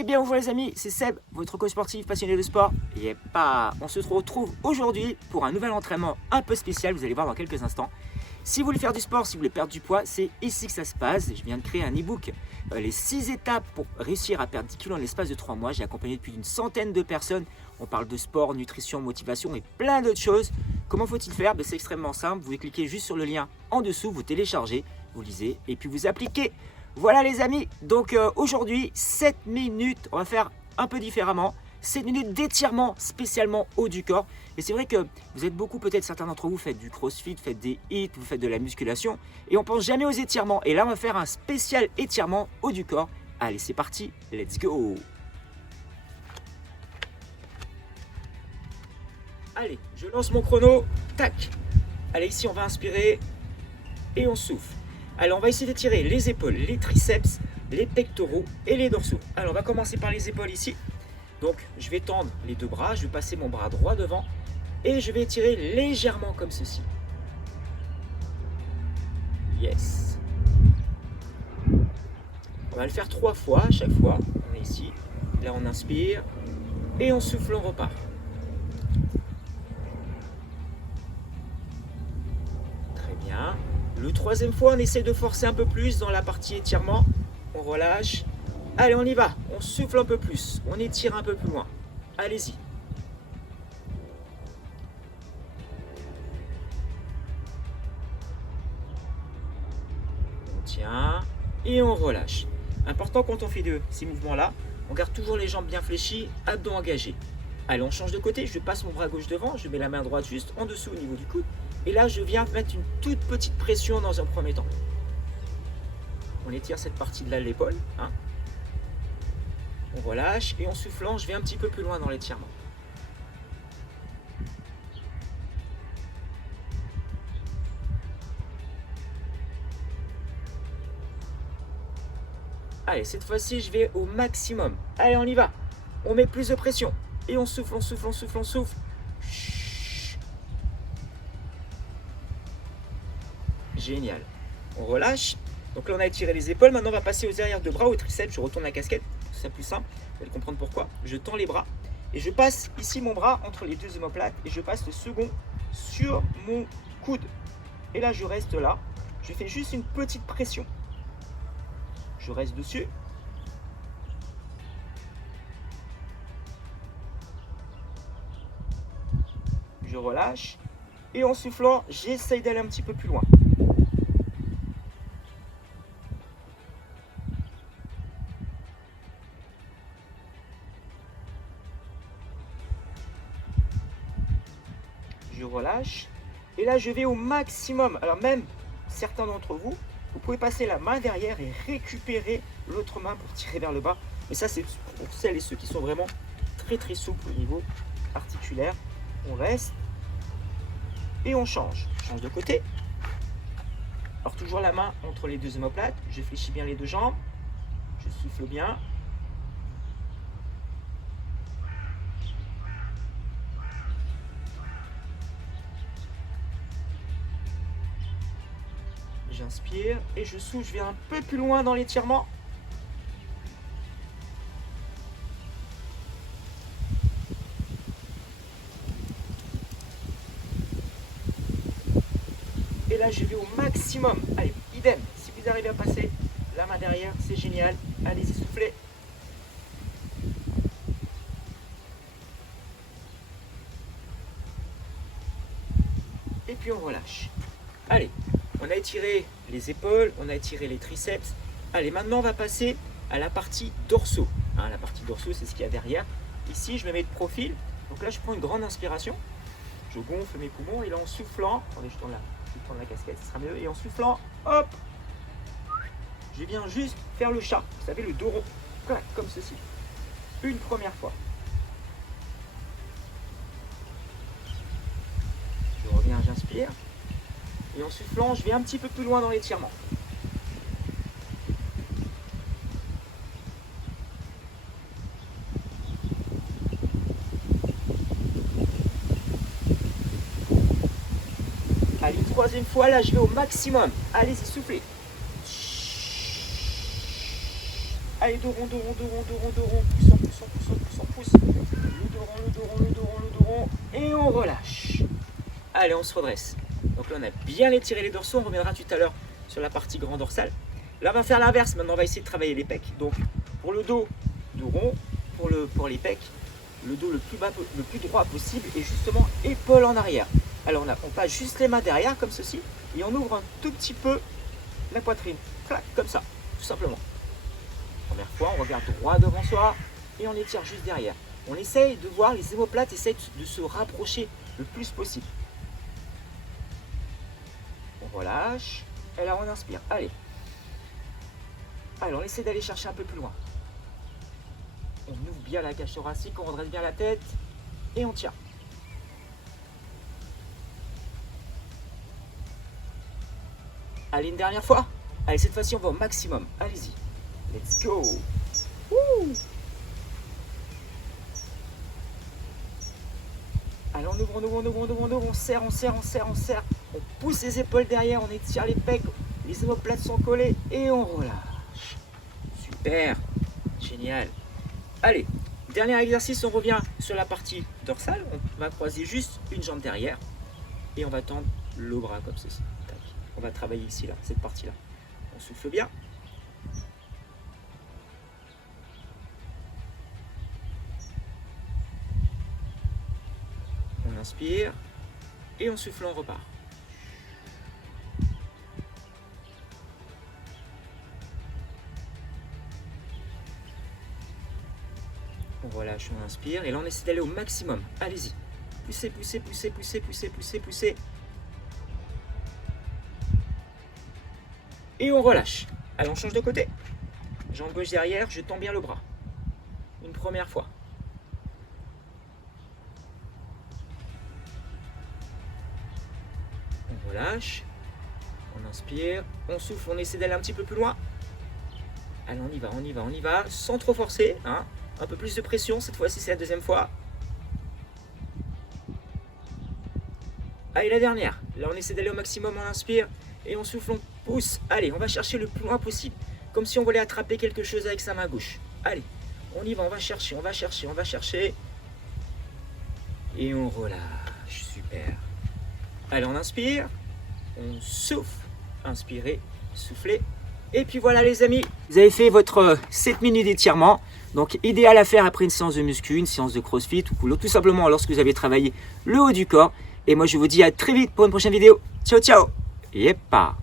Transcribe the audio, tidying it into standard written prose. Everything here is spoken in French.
Eh bien bonjour les amis, c'est Seb, votre coach sportif passionné de sport. Et on se retrouve aujourd'hui pour un nouvel entraînement un peu spécial, vous allez voir dans quelques instants. Si vous voulez faire du sport, si vous voulez perdre du poids, c'est ici que ça se passe. Je viens de créer un e-book, les 6 étapes pour réussir à perdre 10 kg en l'espace de 3 mois. J'ai accompagné plus d'une centaine de personnes. On parle de sport, nutrition, motivation et plein d'autres choses. Comment faut-il faire? C'est extrêmement simple, vous cliquez juste sur le lien en dessous, vous téléchargez, vous lisez et puis vous appliquez. Voilà les amis, donc aujourd'hui 7 minutes, on va faire un peu différemment, 7 minutes d'étirement spécialement haut du corps. Et c'est vrai que vous êtes beaucoup, peut-être certains d'entre vous faites du crossfit, faites des hits, vous faites de la musculation et on pense jamais aux étirements. Et là on va faire un spécial étirement haut du corps. Allez c'est parti, let's go. Allez, je lance mon chrono, tac. Allez ici on va inspirer et on souffle. Alors on va essayer d'étirer les épaules, les triceps, les pectoraux et les dorsaux. Alors on va commencer par les épaules ici. Donc je vais tendre les deux bras, je vais passer mon bras droit devant et je vais étirer légèrement comme ceci. Yes. On va le faire 3 fois à chaque fois. On est ici, là on inspire et on souffle, on repart. Très bien. Le troisième fois, on essaie de forcer un peu plus dans la partie étirement. On relâche. Allez, on y va. On souffle un peu plus. On étire un peu plus loin. Allez-y. On tient et on relâche. Important quand on fait ces mouvements-là, on garde toujours les jambes bien fléchies, abdos engagés. Allez, on change de côté. Je passe mon bras gauche devant. Je mets la main droite juste en dessous au niveau du coude. Et là, je viens mettre une toute petite pression dans un premier temps. On étire cette partie de là de l'épaule. Hein. On relâche et en soufflant, je vais un petit peu plus loin dans l'étirement. Allez, cette fois-ci, je vais au maximum. Allez, on y va. On met plus de pression. Et on souffle, on souffle, on souffle, on souffle. Génial. On relâche. Donc là, on a étiré les épaules. Maintenant, on va passer aux arrières de bras, aux triceps. Je retourne la casquette. C'est plus simple. Vous allez comprendre pourquoi. Je tends les bras. Et je passe ici mon bras entre les deux omoplates. Et je passe le second sur mon coude. Et là, je reste là. Je fais juste une petite pression. Je reste dessus. Je relâche. Et en soufflant, j'essaye d'aller un petit peu plus loin. Je relâche et là je vais au maximum. Alors même certains d'entre vous, vous pouvez passer la main derrière et récupérer l'autre main pour tirer vers le bas. Mais ça c'est pour celles et ceux qui sont vraiment très souples au niveau articulaire. On reste et on change de côté. Alors toujours la main entre les deux omoplates. Je fléchis bien les deux jambes. Je souffle bien. J'inspire et je souffle, je vais un peu plus loin dans l'étirement. Et là, je vais au maximum. Allez, idem. Si vous arrivez à passer la main derrière, c'est génial. Allez-y, soufflez. Et puis on relâche. Allez. On a étiré les épaules, on a étiré les triceps. Allez, maintenant on va passer à la partie dorsaux. Hein, la partie dorsaux, c'est ce qu'il y a derrière. Ici, je me mets de profil. Donc là, je prends une grande inspiration. Je gonfle mes poumons et là, en soufflant, attendez, je tourne la casquette, ce sera mieux. Et en soufflant, hop, je viens juste faire le chat. Vous savez, le dos rond, comme ceci. Une première fois. Je reviens, j'inspire. Et en soufflant, je vais un petit peu plus loin dans l'étirement. Allez, une troisième fois, là, je vais au maximum. Allez-y, soufflez. Allez, dos rond, dos rond, dos rond, dos rond, dos rond. Poussons, poussons, poussons, poussons, pousse. Le dos rond, le dos rond, le dos rond, le dos rond. Et on relâche. Allez, on se redresse. Donc là, on a bien étiré les dorsaux. On reviendra tout à l'heure sur la partie grand dorsal. Là, on va faire l'inverse. Maintenant, on va essayer de travailler les pecs. Donc, pour le dos, dos rond. Pour les pecs, le dos le plus bas, le plus droit possible. Et justement, épaules en arrière. Alors, on passe juste les mains derrière, comme ceci. Et on ouvre un tout petit peu la poitrine. Clac, comme ça, tout simplement. Première fois, on regarde droit devant soi. Et on étire juste derrière. On essaye de voir les omoplates, essaye de se rapprocher le plus possible. On relâche. Et là, on inspire. Allez. Alors, on essaie d'aller chercher un peu plus loin. On ouvre bien la cage thoracique, on redresse bien la tête. Et on tient. Allez, une dernière fois. Allez, cette fois-ci, on va au maximum. Allez-y. Let's go. Wouh. Allez, on ouvre, on ouvre, on ouvre, on ouvre, on ouvre, on serre, on serre, on serre, on serre. On pousse les épaules derrière, on étire les pecs, les omoplates sont collées et on relâche. Super, génial. Allez, dernier exercice, on revient sur la partie dorsale. On va croiser juste une jambe derrière et on va tendre le bras comme ceci. Tac. On va travailler ici, là, cette partie-là. On souffle bien. On inspire et on souffle, on repart. On relâche, on inspire et là on essaie d'aller au maximum. Allez-y. Poussez, poussez, poussez, poussez, poussez, poussez, poussez. Et on relâche. Allez, on change de côté. Jambe gauche derrière, je tends bien le bras. Une première fois. On relâche. On inspire. On souffle, on essaie d'aller un petit peu plus loin. Allez, on y va, on y va, on y va. Sans trop forcer. Hein. Un peu plus de pression. Cette fois-ci, c'est la deuxième fois. Allez, la dernière. Là, on essaie d'aller au maximum. On inspire. Et on souffle, on pousse. Allez, on va chercher le plus loin possible. Comme si on voulait attraper quelque chose avec sa main gauche. Allez, on y va, on va chercher, on va chercher, on va chercher. Et on relâche. Super. Allez, on inspire. On souffle. Inspirez, soufflez. Et puis voilà les amis, vous avez fait votre 7 minutes d'étirement. Donc idéal à faire après une séance de muscu, une séance de crossfit ou tout simplement lorsque vous avez travaillé le haut du corps. Et moi je vous dis à très vite pour une prochaine vidéo. Ciao ciao. Yeppa.